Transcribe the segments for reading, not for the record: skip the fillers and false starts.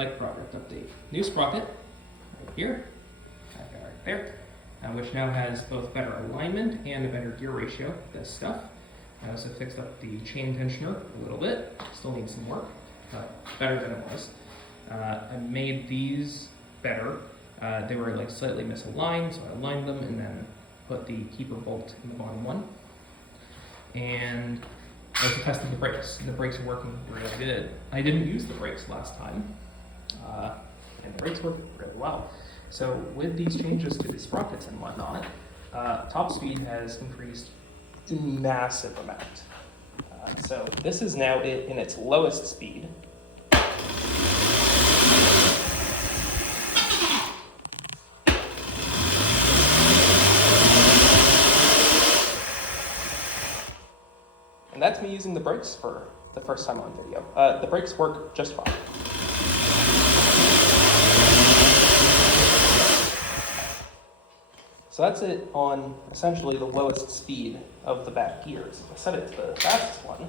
bike project update. New sprocket, right here, right there, which now has both better alignment and a better gear ratio, this stuff. I also fixed up the chain tensioner a little bit, still needs some work, but better than it was. I made these better. They were like slightly misaligned, so I aligned them and then put the keeper bolt in the bottom one. And I also tested the brakes, and the brakes are working really good. I didn't use the brakes last time, and the brakes work really well. So with these changes to the sprockets and whatnot, top speed has increased a massive amount. So this is now in its lowest speed. And that's me using the brakes for the first time on video. The brakes work just fine. So that's it on essentially the lowest speed of the back gears. If I set it to the fastest one,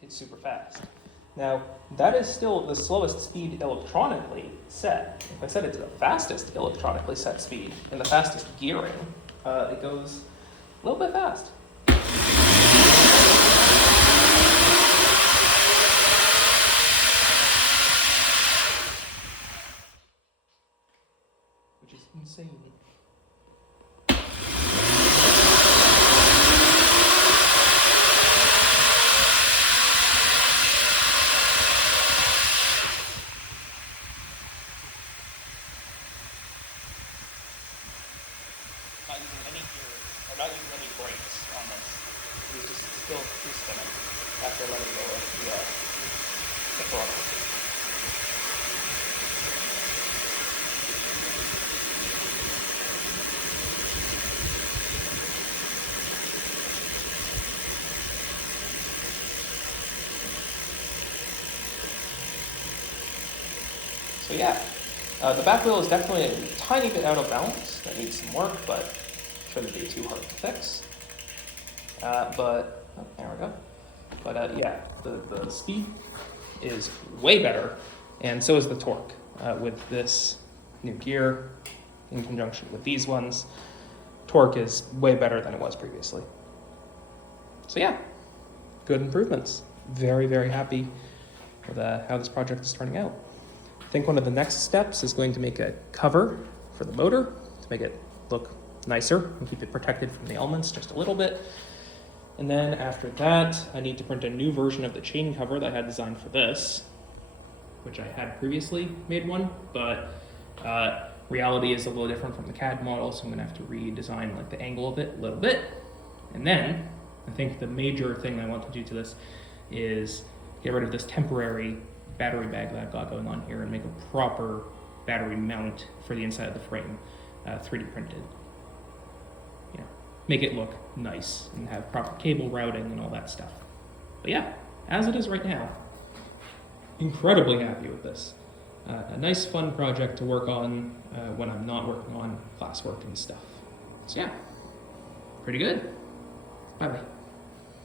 it's super fast. Now, that is still the slowest speed electronically set. If I set it to the fastest electronically set speed and the fastest gearing, it goes a little bit fast. Which is insane. Not using any gears, or not using any brakes on this. It was just still free spinning after letting go of the throttle. So yeah, the back wheel is definitely a tiny bit out of balance. That needs some work, but shouldn't be too hard to fix. Oh, there we go. But yeah, the speed is way better, and so is the torque with this new gear in conjunction with these ones. Torque is way better than it was previously. So yeah, good improvements. Very, very happy with how this project is turning out. I think one of the next steps is going to make a cover for the motor to make it look nicer and keep it protected from the elements just a little bit. And then after that, I need to print a new version of the chain cover that I had designed for this, which I had previously made one, but reality is a little different from the CAD model, so I'm gonna have to redesign like the angle of it a little bit. And then I think the major thing I want to do to this is get rid of this temporary battery bag that I've got going on here and make a proper battery mount for the inside of the frame, 3D printed. You know, make it look nice and have proper cable routing and all that stuff. But yeah, as it is right now, incredibly happy with this. A nice fun project to work on when I'm not working on classwork and stuff. So yeah, pretty good. Bye-bye.